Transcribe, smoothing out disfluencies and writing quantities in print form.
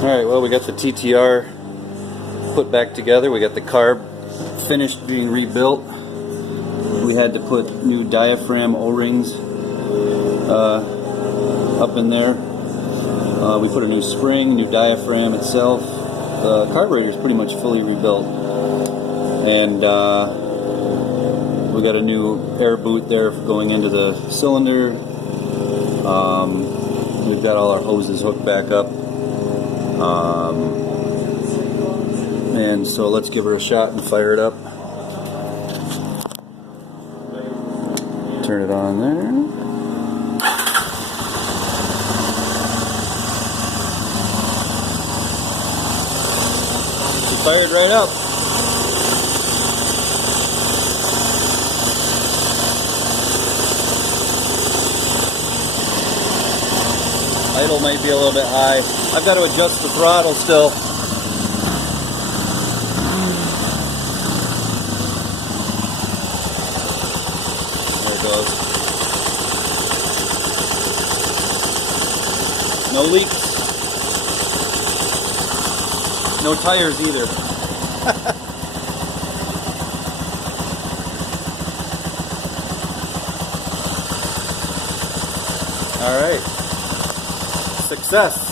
Alright, well, we got the TTR put back together. We got the carb finished being rebuilt. We had to put new diaphragm O-rings up in there. We put a new spring, new diaphragm itself. The carburetor is pretty much fully rebuilt. And we got a new air boot there going into the cylinder. We've got all our hoses hooked back up. And so let's give her a shot and fire it up. Turn it on there. She fired right up. Idle might be a little bit high. I've got to adjust the throttle still. There it goes. No leaks. No tires either. All right. Success.